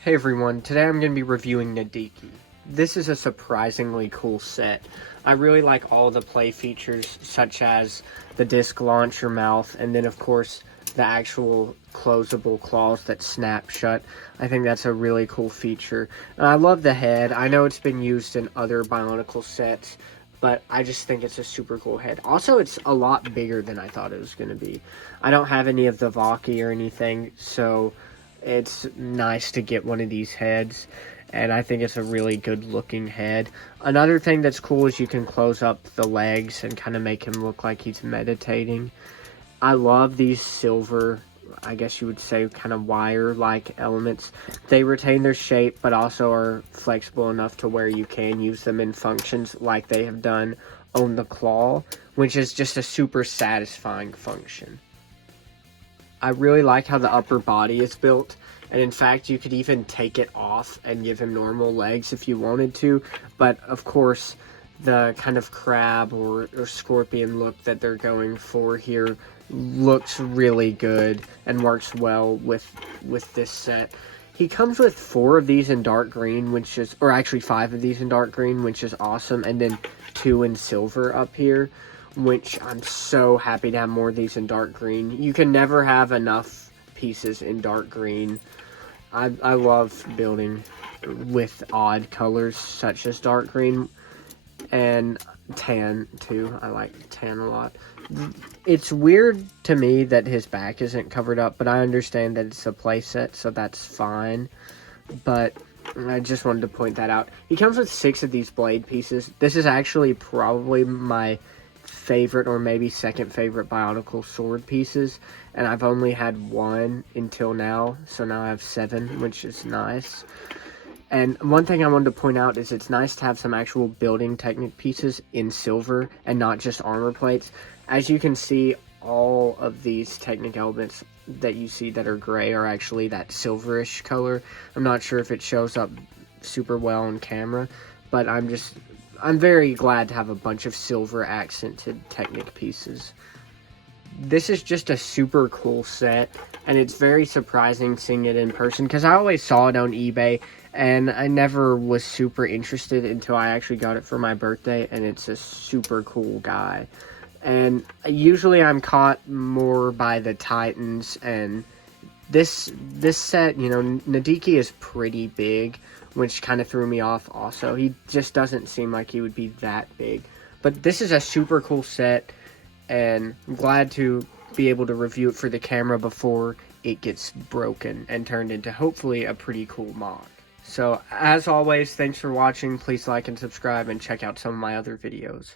Hey everyone, today I'm going to be reviewing Nidiki. This is a surprisingly cool set. I really like all the play features such as the disc launcher mouth and then of course the actual closable claws that snap shut. I think that's a really cool feature. And I love the head. I know it's been used in other Bionicle sets, but I just think it's a super cool head. Also, it's a lot bigger than I thought it was going to be. I don't have any of the Vaki or anything, so it's nice to get one of these heads, and I think it's a really good looking head. Another thing that's cool is you can close up the legs and kind of make him look like he's meditating. I love these silver, I guess you would say, kind of wire-like elements. They retain their shape, but also are flexible enough to where you can use them in functions like they have done on the claw, which is just a super satisfying function. I really like how the upper body is built, and in fact you could even take it off and give him normal legs if you wanted to, but of course the kind of crab or scorpion look that they're going for here looks really good and works well with this set. He comes with 4 of these in dark green, which is, or actually 5 of these in dark green, which is awesome, and then 2 in silver up here, which I'm so happy to have more of these in dark green. You can never have enough pieces in dark green. I love building with odd colors such as dark green and tan too. I like tan a lot. It's weird to me that his back isn't covered up, but I understand that it's a playset, so that's fine. But I just wanted to point that out. He comes with 6 of these blade pieces. This is actually probably my favorite or maybe second favorite Bionicle sword pieces, and I've only had 1 until now, so now I have 7, which is nice. And one thing I wanted to point out is it's nice to have some actual building technique pieces in silver and not just armor plates. As you can see, all of these technic elements that you see that are gray are actually that silverish color. I'm not sure if it shows up super well on camera, but I'm very glad to have a bunch of silver accented technic pieces. This is just a super cool set, and it's very surprising seeing it in person because I always saw it on eBay and I never was super interested until I actually got it for my birthday, and it's a super cool guy. And usually I'm caught more by the Titans, and this set, you know, Nidiki is pretty big, which kind of threw me off also. He just doesn't seem like he would be that big. But this is a super cool set, and I'm glad to be able to review it for the camera before it gets broken and turned into hopefully a pretty cool MOC. So, as always, thanks for watching. Please like and subscribe and check out some of my other videos.